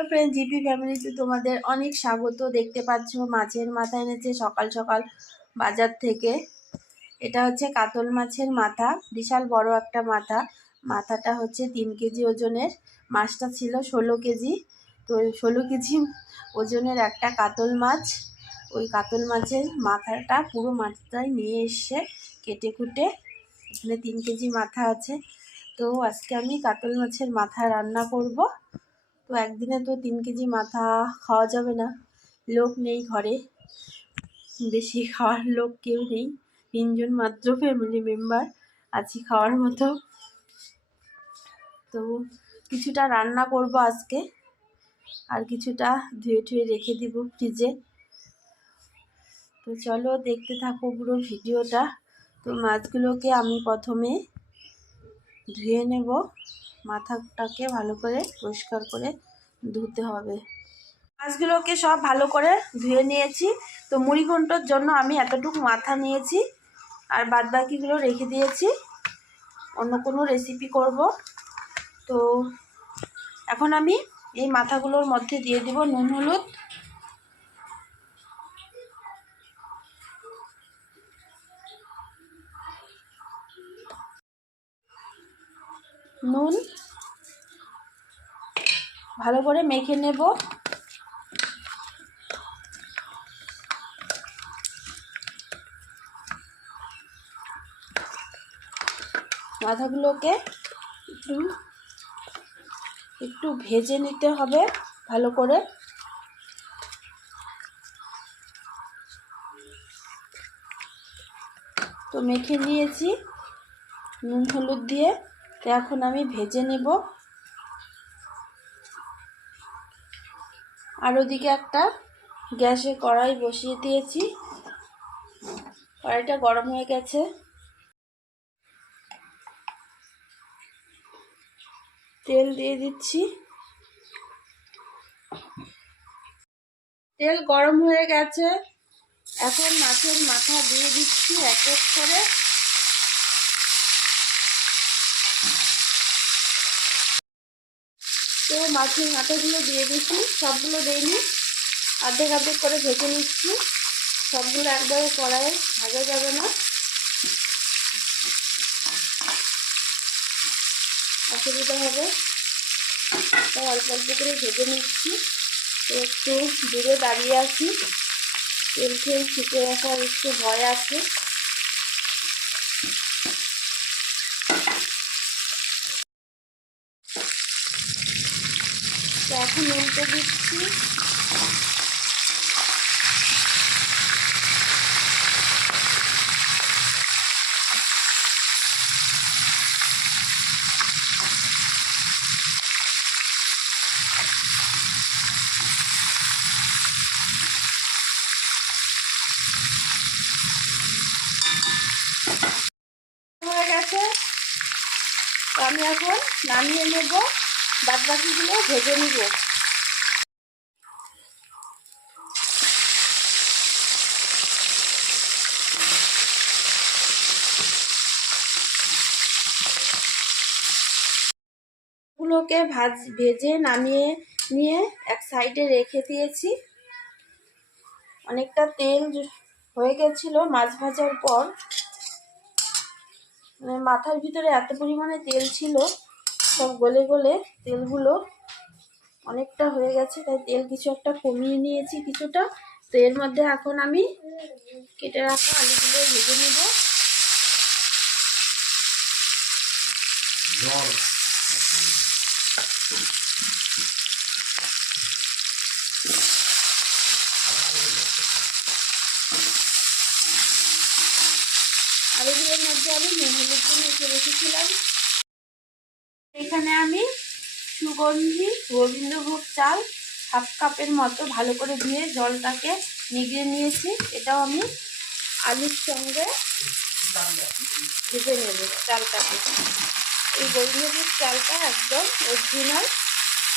তো friend, GP ফ্যামিলিতে তোমাদের অনেক স্বাগত। দেখতে পাচ্ছ মাছের মাথা এনেছে সকাল সকাল বাজার থেকে। এটা হচ্ছে কাতল মাছের মাথা, বিশাল বড় একটা মাথা। মাথাটা হচ্ছে 3 কেজি ওজনের। মাছটা ছিল 16 কেজি। তো 16 কেজি ওজনের একটা কাতল মাছ। ওই কাতল মাছের মাথাটা পুরো মাথাটাই নিয়ে এসে কেটে কুটে, এখানে 3 কেজি মাথা আছে। তো আজকে আমি কাতল মাছের মাথা রান্না করব। তো একদিনে তো 3 কেজি মাথা খাওয়া যাবে না, লোক নেই ঘরে, বেশি খাওয়ার লোক কেউ নেই, 3 জন মাত্র ফ্যামিলি মেম্বার আছি খাওয়ার মতো। তো কিছুটা রান্না করব আজকে, আর কিছুটা ধুয়ে ধুয়ে রেখে দিব ফ্রিজে। তো চলো দেখতে থাকো পুরো ভিডিওটা। তো মাছগুলোকে আমি প্রথমে ধুয়ে নেব, মাথাটাকে ভালো করে পরিষ্কার করে ধুতে হবে। মাছগুলোকে সব ভালো করে ধুয়ে নিয়েছি। তো মুড়ি ঘন্টর জন্য আমি এতটুকু মাথা নিয়েছি, আর বাদবাকিগুলো রেখে দিয়েছি অন্য কোনো রেসিপি করব। তো এখন আমি এই মাথাগুলোর মধ্যে দিয়ে দিব নুন হলুদ, নুন ভালো করে মেখে নেব। মাথাগুলোকে একটু ভেজে নিতে হবে ভালো করে। তো মেখে নিয়েছি নুন হলুদ দিয়ে। তো এখন আমি ভেজে নেব। আর ওদিকে একটা গ্যাসে কড়াই বসিয়ে দিয়েছি, কড়াইটা গরম হয়ে গেছে। তেল দিয়ে দিচ্ছি। তেল গরম হয়ে গেছে, এখন মাছের মাথা দিয়ে দিচ্ছি এক এক করে। তো মাছের মাথাগুলো দিয়ে দিচ্ছি, সবগুলো দিইনি, অর্ধেক অর্ধেক করে ভেজে নিচ্ছি। সবগুলো একবারে কড়াইয়ে ভাজা যাবে না, অসুবিধা হবে, তাই অল্প অল্প করে ভেজে নিচ্ছি। একটু দূরে দাঁড়িয়ে আছি, তেল খেয়ে ছিটে রাখার একটু ভয় আছে। তো এখন উল্টে দিচ্ছি। হয়ে গেছে, তো আমি এখন নামিয়ে নেব, বাদবাকিগুলো ভেজে নিব। গুলোকে ভেজে নামিয়ে নিয়ে এক সাইডে রেখে দিয়েছি। অনেকটা তেল হয়ে গেছিল মাছ ভাজার পর, মাথার ভিতরে এত পরিমাণে তেল ছিল, সব গলে গলে তেলগুলো অনেকটা হয়ে গেছে, তাই তেল কিছু একটা কমিয়ে নিয়েছি কিছুটা। তো এর মধ্যে এখন আমি কেটে রাখা আলুগুলো ভেজে নেব। আলুগুলোর মধ্যে আমি নুন হলুদ দিয়ে মেখে রেখেছিলাম। এখানে আমি সুগন্ধি গোবিন্দভোগ চাল 1/2 কাপের মতো ভালো করে ধুয়ে জলটাকে নিগড়ে নিয়েছি। এটাও আমি আলুর সঙ্গে ভেজে নেব চালটাকে। এই গোবিন্দভোগ চালটা একদম অরিজিনাল,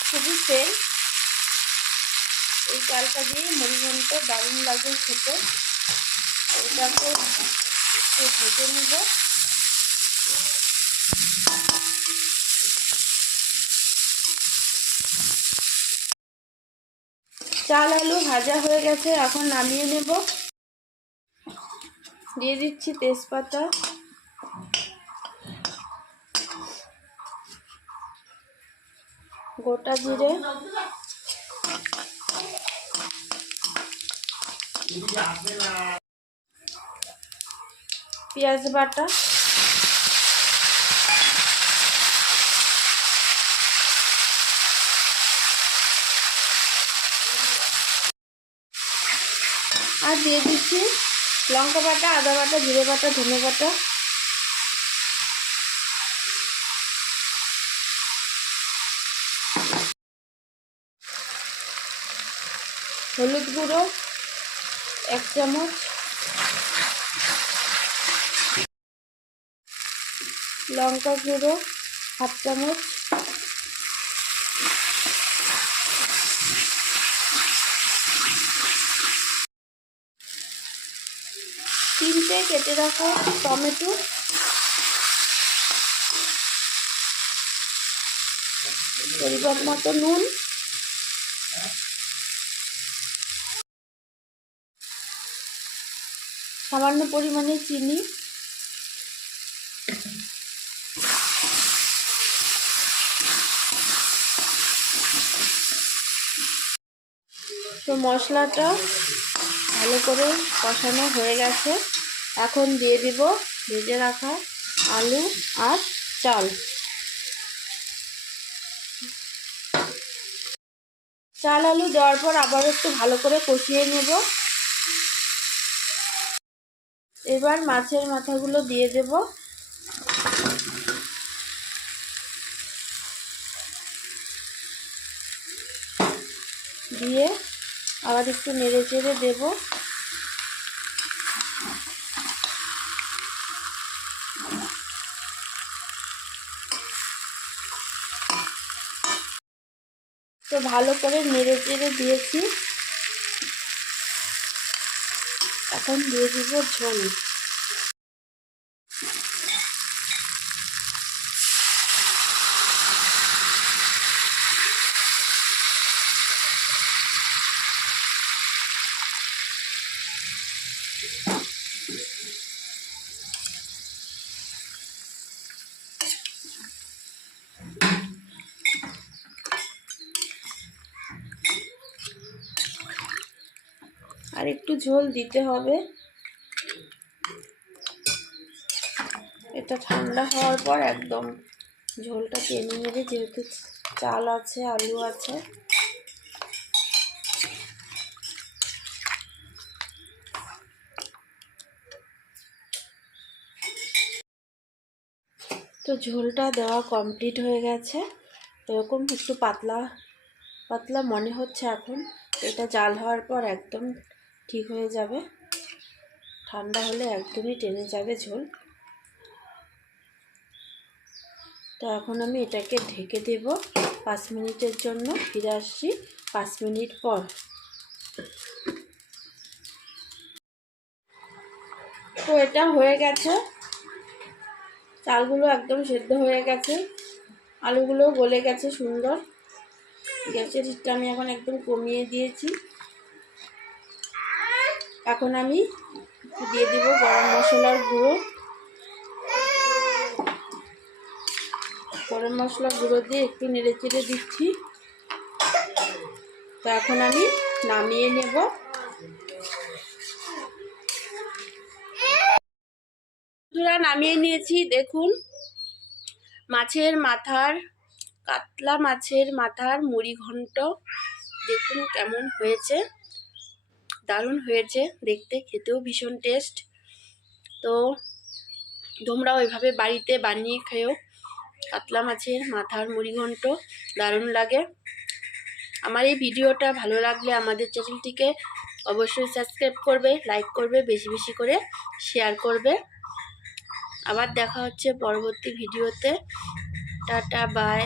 খুবই সেল। এই চালটা দিয়ে মুড়ি ঘন্ট দারুণ লাগে খেতে। এটাকে একটু ভেজে নেব। চাল আলু ভাজা হয়ে গেছে, এখন নামিয়ে নেব। দিয়ে দিচ্ছি তেজপাতা, গোটা জিরে, পেঁয়াজ বাটা, আর দিয়ে দিচ্ছি লঙ্কা বাটা, আদা বাটা, জিরে বাটা, ধনে বাটা, হলুদ গুঁড়ো 1 চামচ, লঙ্কা গুঁড়ো 1/2 চামচ, তিনটে কেটে রাখা টমেটো, পরিমাণ মতো নুন, সামান্য পরিমাণে চিনি, তো মশলাটা ভালো করে কষানো হয়ে গেছে। এখন দিয়ে দিব ভেজে রাখা আলু আর চাল। চাল আলু দেওয়ার পর আবার একটু ভালো করে কষিয়ে নেব। এবার মাছের মাথাগুলো দিয়ে দেব। দিয়ে আবার একটু নেড়ে চেড়ে দেব। তো ভালো করে নেড়ে চেড়ে দিয়েছি। এখন দিয়ে দিব ঝোল। আর একটু ঝোল দিতে হবে। এটা ঠান্ডা হওয়ার পর একদম ঝোলটা টেনে নেবে, যেহেতু চাল আছে, আলু আছে। তো ঝোলটা দেওয়া কমপ্লিট হয়ে গেছে। এরকম একটু পাতলা পাতলা মনে হচ্ছে এখন। এটা জাল হওয়ার পর একদম ঠিক হয়ে যাবে। ঠান্ডা হলে একদমই টেনে যাবে ঝোল। তো এখন আমি এটাকে ঢেকে দেব 5 মিনিটের জন্য। ফিরে আসছি 5 মিনিট পর। তো এটা হয়ে গেছে, চালগুলো একদম সেদ্ধ হয়ে গেছে, আলুগুলোও গলে গেছে সুন্দর। গ্যাসের হিটটা আমি এখন একদম কমিয়ে দিয়েছি। এখন আমি দিয়ে দিব গরম মশলার গুঁড়ো। গরম মশলার গুঁড়ো দিয়ে একটু নেড়ে চেড়ে দিচ্ছি। তো এখন আমি নামিয়ে নেব। নামিয়ে নিয়েছি। দেখুন মাছের মাথার, কাতলা মাছের মাথার মুড়ি ঘন্ট দেখুন কেমন হয়েছে। দারুণ হয়েছে দেখতে, খেতেও ভীষণ টেস্ট। তো তোমরাও এভাবে বাড়িতে বানিয়ে খেও। কাতলা মাছের মাথার মুড়ি ঘন্ট দারুণ লাগে। আমার এই ভিডিওটা ভালো লাগলে আমাদের চ্যানেলটিকে অবশ্যই সাবস্ক্রাইব করবে, লাইক করবে, বেশি বেশি করে শেয়ার করবে। আবার দেখা হচ্ছে পরবর্তী ভিডিওতে। Ta-ta, by.